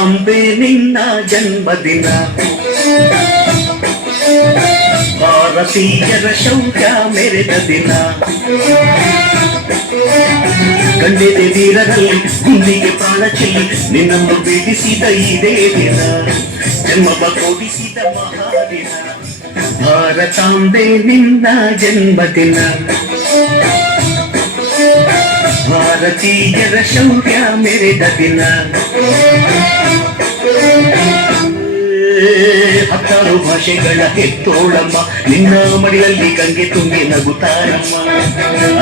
ಭಾರತಾಂಬೆ ನಿನ್ನ ಜನ್ಮದಿನ, ಭಾರತೀಯರ ಶೌರ್ಯ ಮೆರೆದ ದಿನ, ಕಂಡೆದೆ ವೀರರಲ್ಲಿ ಗುಂಡಿಗೆ ಪ್ರಾಣ ಚೆಲ್ಲಿ ನಿನ್ನನ್ನು ಬೇಡಿಸಿದ ಇದೇ ದಿನ, ಜನ್ಮವ ಕೊಡಿಸಿದ ಮಹಾದಿನ. ಭಾರತಾಂಬೆ ನಿನ್ನ ಜನ್ಮದಿನ, ಭಾರತೀಯರ ಶೌರ್ಯ ಮೆರೆದ ದಿನ, ಹತ್ತಾರು ಭಾಷೆಗಳ ಹೆತ್ತೋಳಮ್ಮ ನಿನ್ನ ಮಡಿಲಲ್ಲಿ ಗಂಗೆ ತುಂಬಿ ನಗುತ್ತಾರಮ್ಮ.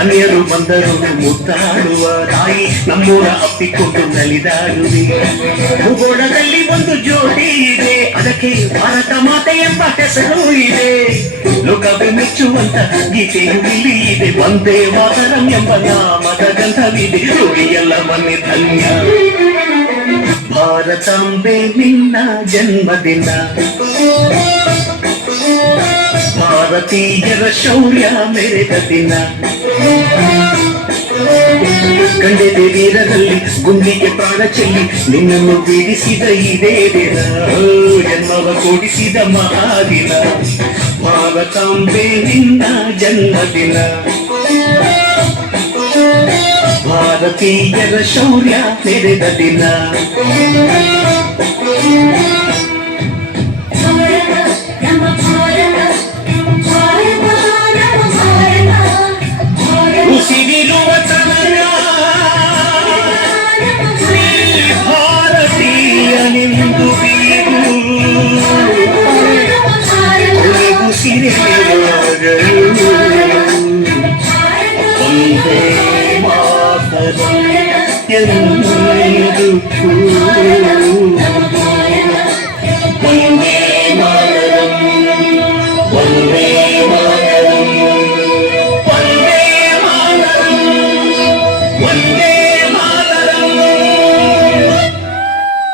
ಅನ್ಯರು ಬಂದರು ಮುತ್ತಾಡುವ ತಾಯಿ ನಮ್ಮೂರ ಅಪ್ಪಿಕೊಂಡು ನಲಿದಾಡುವೆ. ಭೂಗೋಳದಲ್ಲಿ ಒಂದು ಜೋಡಿ ಇದೆ, ಅದಕ್ಕೆ ಭಾರತ ಮಾತೆ ಎಂಬ ಹೆಸರು ಇದೆ. ಲೋಕವೇ ಮೆಚ್ಚುವಂತ ಗೀತೆಯು ಇಲ್ಲಿ ಇದೆ, ವಂದೇ ಮಾತರಂ ಎಂಬ ನಾಮದ ಗಂಧವಿದೆ. ಎಲ್ಲ ಮನೆ ಧನ್ಯ. ಭಾರತಾಂಬೆ ನಿನ್ನ ಜನ್ಮದಿನ, ಭಾರತೀಯರ ಶೌರ್ಯ ಮೆರೆದ ದಿನ, ಕಂಡೆದೆ ವೀರರಲ್ಲಿ ಗುಂಡಿಗೆ ಪ್ರಾಣ ಚೆಲ್ಲಿ ನಿನ್ನನ್ನು ಬೀಡಿಸಿದ ಇದೇ ದಿನ, ಜನ್ಮವ ಕೊಡಿಸಿದ ಮಹಾದಿನ. ಭಾರತಾಂಬೆ ನಿನ್ನ ಜನ್ಮದಿನ, ಭಾರತೀಯರ ಶೌರ್ಯ ಮೆರೆದ ದಿನ. ಉಸಿರಿರುವ ತನಕ ಭಾರತೀಯನೆಂದು ಬೀರು, ಉಸಿರಿರುವಾಗಲೂ ಒಂದೇ ಮಾತರಂ ಎಂದು ಕೂರು.